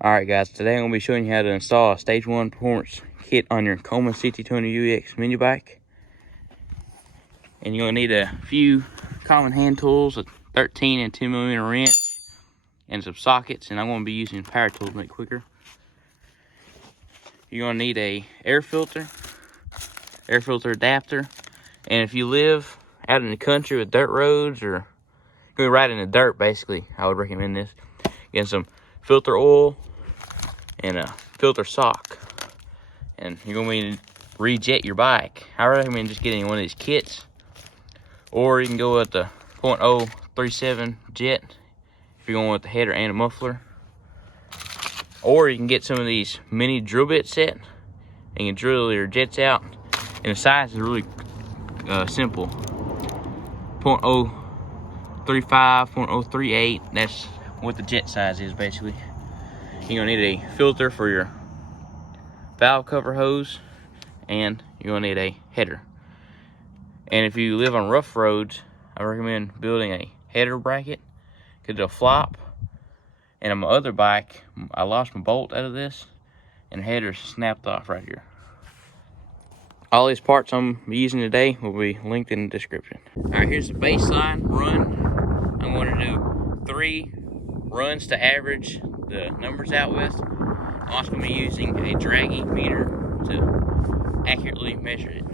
Alright guys, today I'm going to be showing you how to install a Stage 1 Performance kit on your Coleman CT200UX mini bike. And you're going to need a few common hand tools, a 13 and 10mm wrench, and some sockets, and I'm going to be using power tools to make it quicker. You're going to need a air filter adapter, and if you live out in the country with dirt roads or going right in the dirt, basically, I would recommend this. Getting some filter oil and a filter sock, and you're going to need to rejet your bike. I recommend just getting one of these kits, or you can go with the .037 jet if you're going with the header and a muffler, or you can get some of these mini drill bit set and you can drill your jets out. And the size is really simple, .035, .038. That's what the jet size is basically. You're gonna need a filter for your valve cover hose, and you're gonna need a header. And if you live on rough roads, I recommend building a header bracket because it'll flop. And on my other bike, I lost my bolt out of this, and the header snapped off right here. All these parts I'm using today will be linked in the description. All right, here's the baseline run. I'm going to do 3 runs to average the numbers out with. I'm also going to be using a draggy meter to accurately measure it.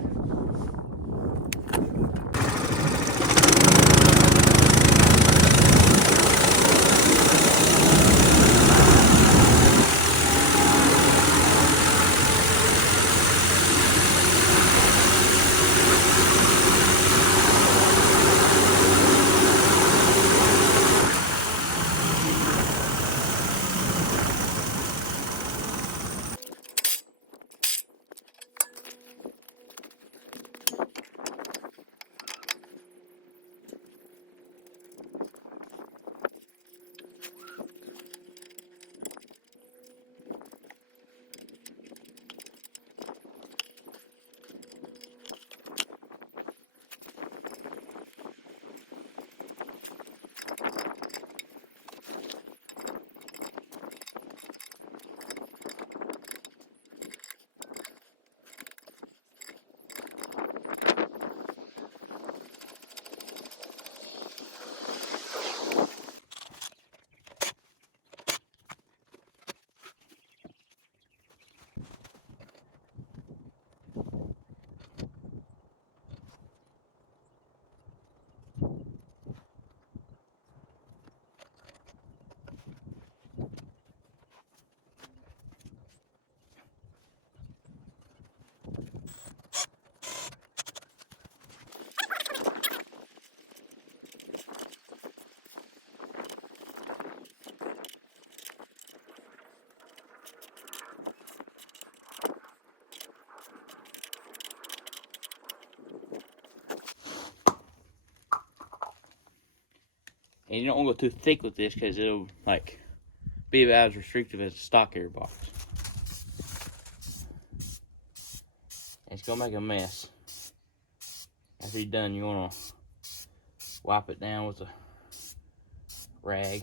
And you don't want to go too thick with this because it'll like be about as restrictive as a stock air box. It's gonna make a mess. After you're done, you wanna wipe it down with a rag.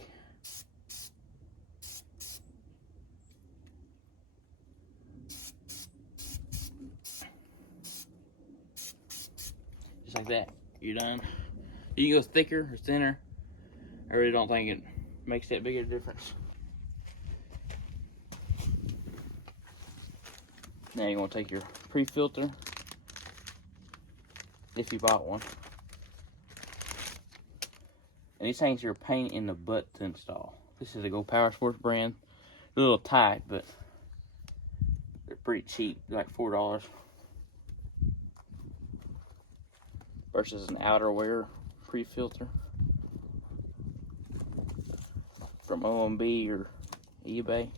Just like that, you're done. You can go thicker or thinner. I really don't think it makes that big of a difference. Now you're gonna take your pre-filter, if you bought one. And these things are a pain in the butt to install. This is a Go Power Sports brand. They're a little tight, but they're pretty cheap, like $4 versus an outerwear pre-filter from OMB or eBay.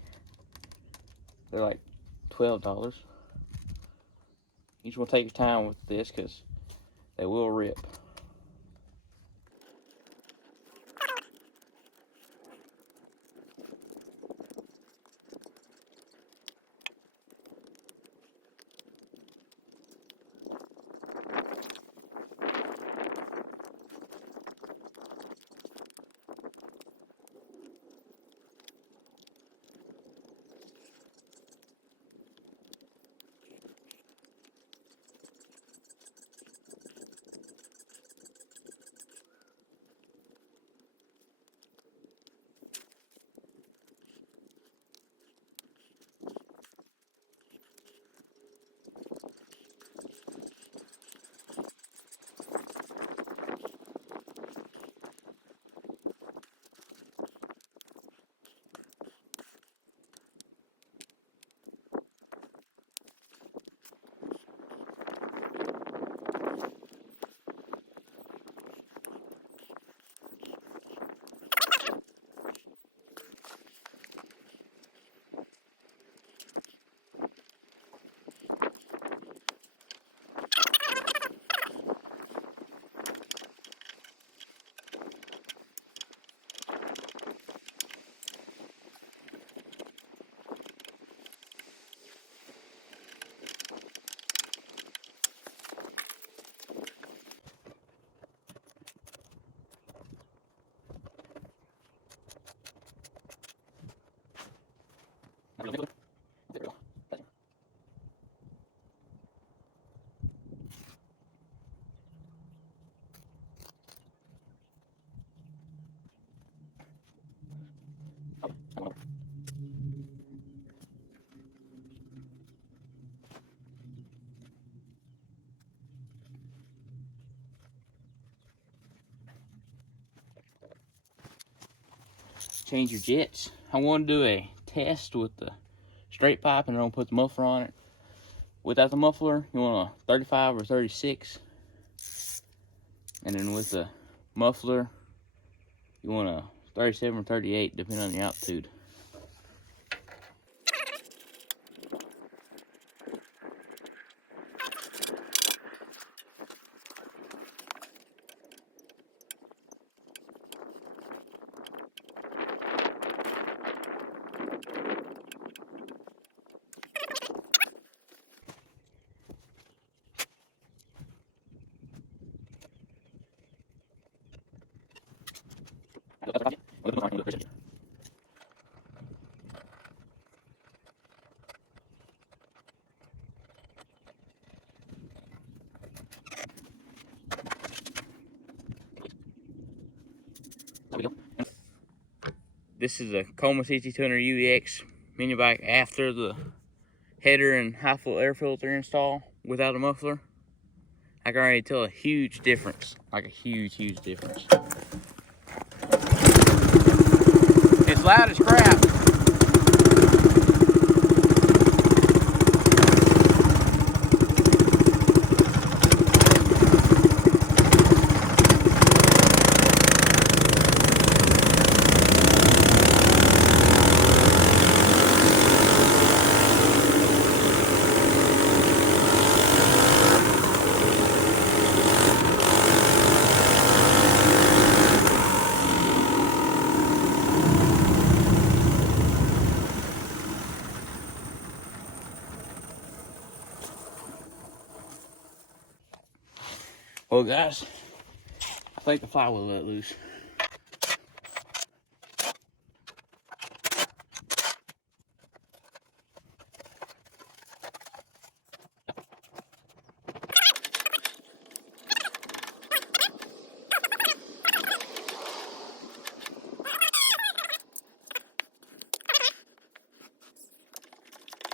They're like $12. You just want to take your time with this because they will rip. Change your jets. I want to do a test with the straight pipe, and I'm gonna put the muffler on it. Without the muffler, you want a 35 or 36, and then with the muffler, you want a 37 or 38, depending on the altitude. This is a Coleman 6200 UEX mini bike after the header and high flow air filter install without a muffler. I can already tell a huge difference, like a huge difference. It's loud as crap. Well, guys, I think the flywheel let loose.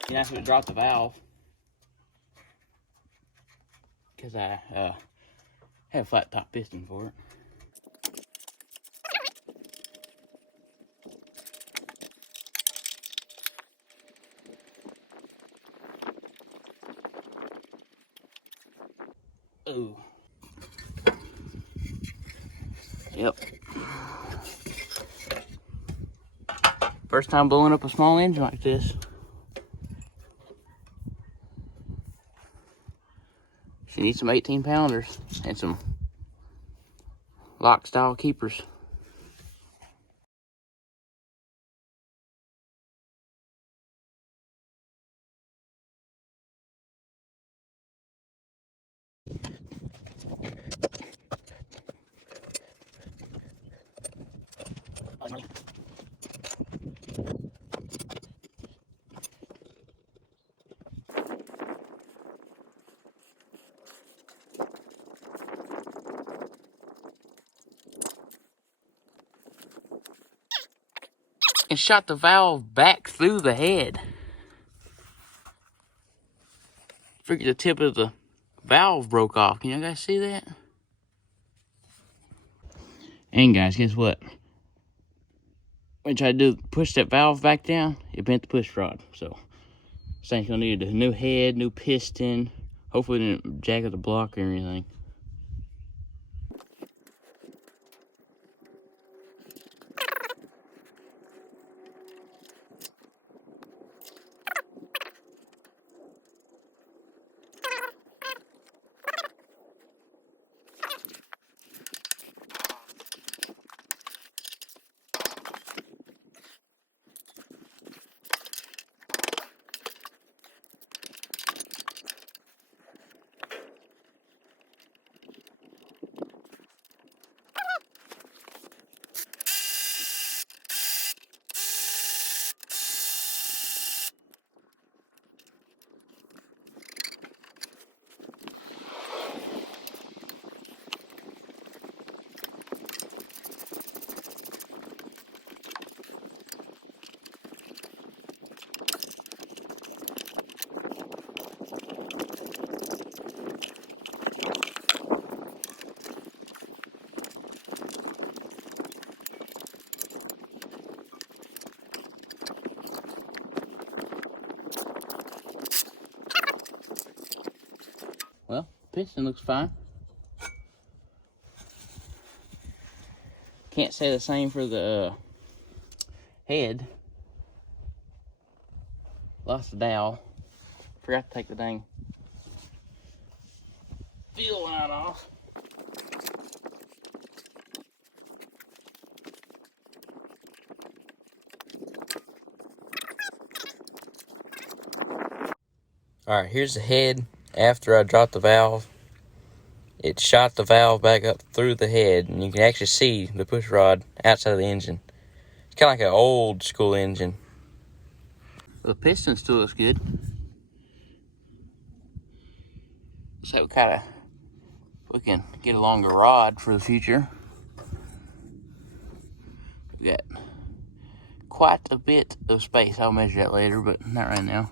You have to drop the valve because I have a flat top piston for it. Ooh. Yep. First time blowing up a small engine like this. She needs some 18 pounders and some lock style keepers. And shot the valve back through the head. Freaking the tip of the valve broke off. Can you guys see that? And guys, guess what? When I tried to push that valve back down, it bent the push rod. So, this thing's gonna need a new head, new piston. Hopefully it didn't jack up the block or anything. Piston looks fine. Can't say the same for the head. Lost the dowel. Forgot to take the dang fuel line off. Alright, here's the head after I dropped the valve. It shot the valve back up through the head, and you can actually see the push rod outside of the engine. It's kind of like an old school engine. The piston still looks good. So we can get a longer rod for the future. We got quite a bit of space. I'll measure that later, but not right now.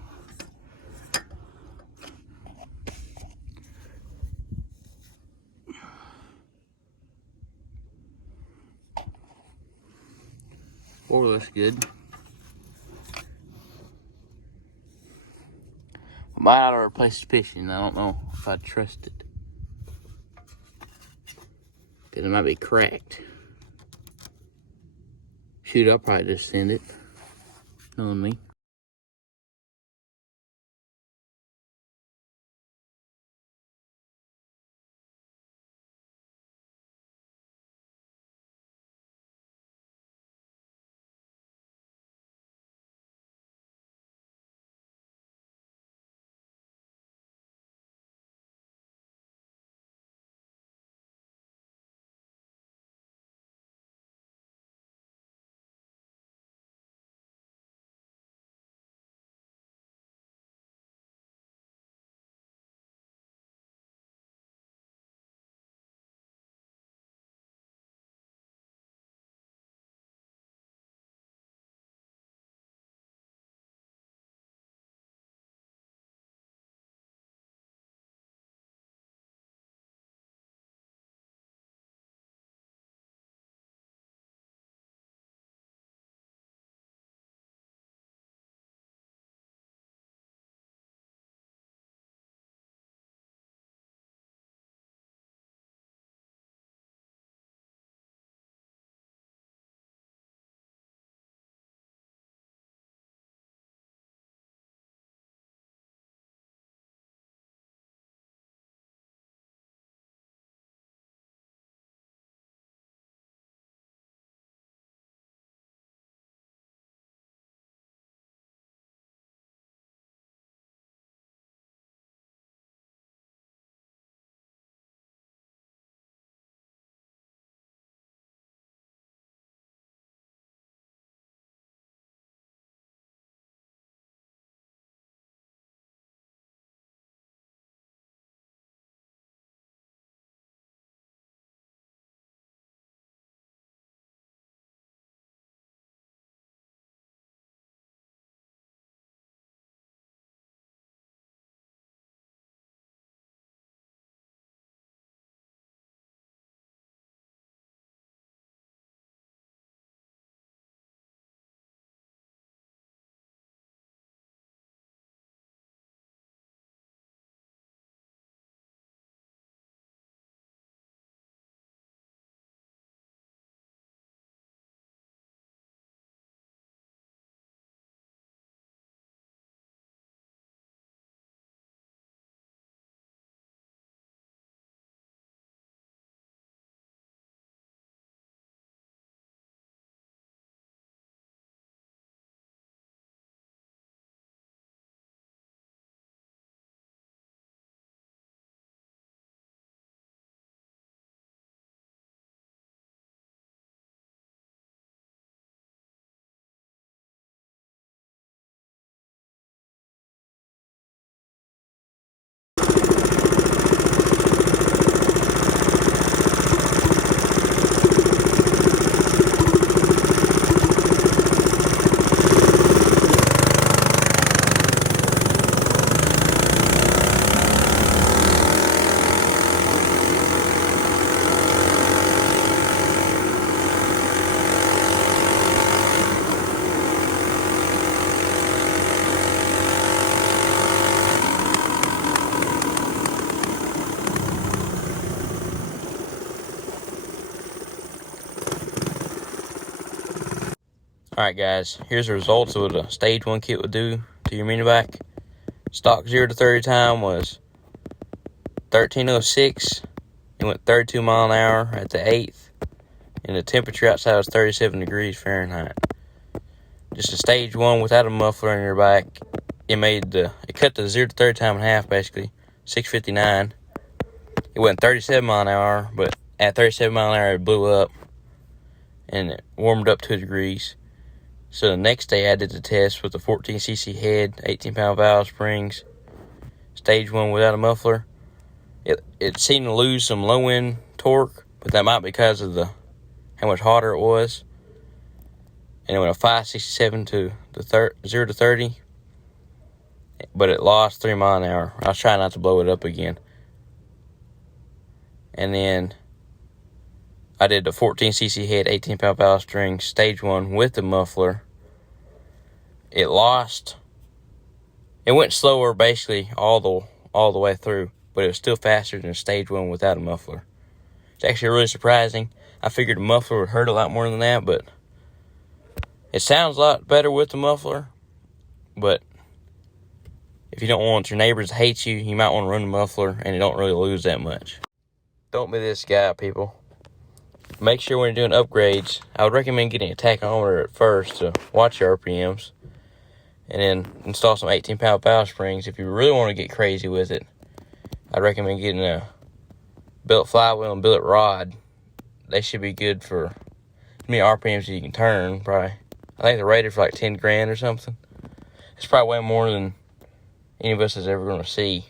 Four looks good. I might ought to replace the piston. I don't know if I trust it, because it might be cracked. Shoot, I'll probably just send it, knowing me. Alright guys, here's the results of what a stage 1 kit would do to your mini bike. Stock 0 to 30 time was 13:06. It went 32 mile an hour at the 8th, and the temperature outside was 37 degrees Fahrenheit. Just a stage 1 without a muffler on your bike. It cut the 0 to 30 time in half, basically 6:59. It went 37 mile an hour, but at 37 mile an hour it blew up and it warmed up 2 degrees. So the next day I did the test with the 14cc head, 18-pound valve springs, stage 1 without a muffler. It seemed to lose some low-end torque, but that might be because of how much hotter it was. And it went a 567 to the 0 to 30, but it lost 3 mile an hour. I was trying not to blow it up again. And then I did the 14cc head, 18-pound valve string, stage 1 with the muffler. It went slower basically all the way through, but it was still faster than stage 1 without a muffler. It's actually really surprising. I figured the muffler would hurt a lot more than that, but it sounds a lot better with the muffler. But if you don't want your neighbors to hate you, you might want to run the muffler, and you don't really lose that much. Don't be this guy, people. Make sure when you're doing upgrades, I would recommend getting a tachometer at first to watch your RPMs, and then install some 18-pound valve springs. If you really want to get crazy with it, I'd recommend getting a billet flywheel and billet rod. They should be good for as many RPMs as you can turn. Probably, I think they're rated for like 10 grand or something. It's probably way more than any of us is ever going to see.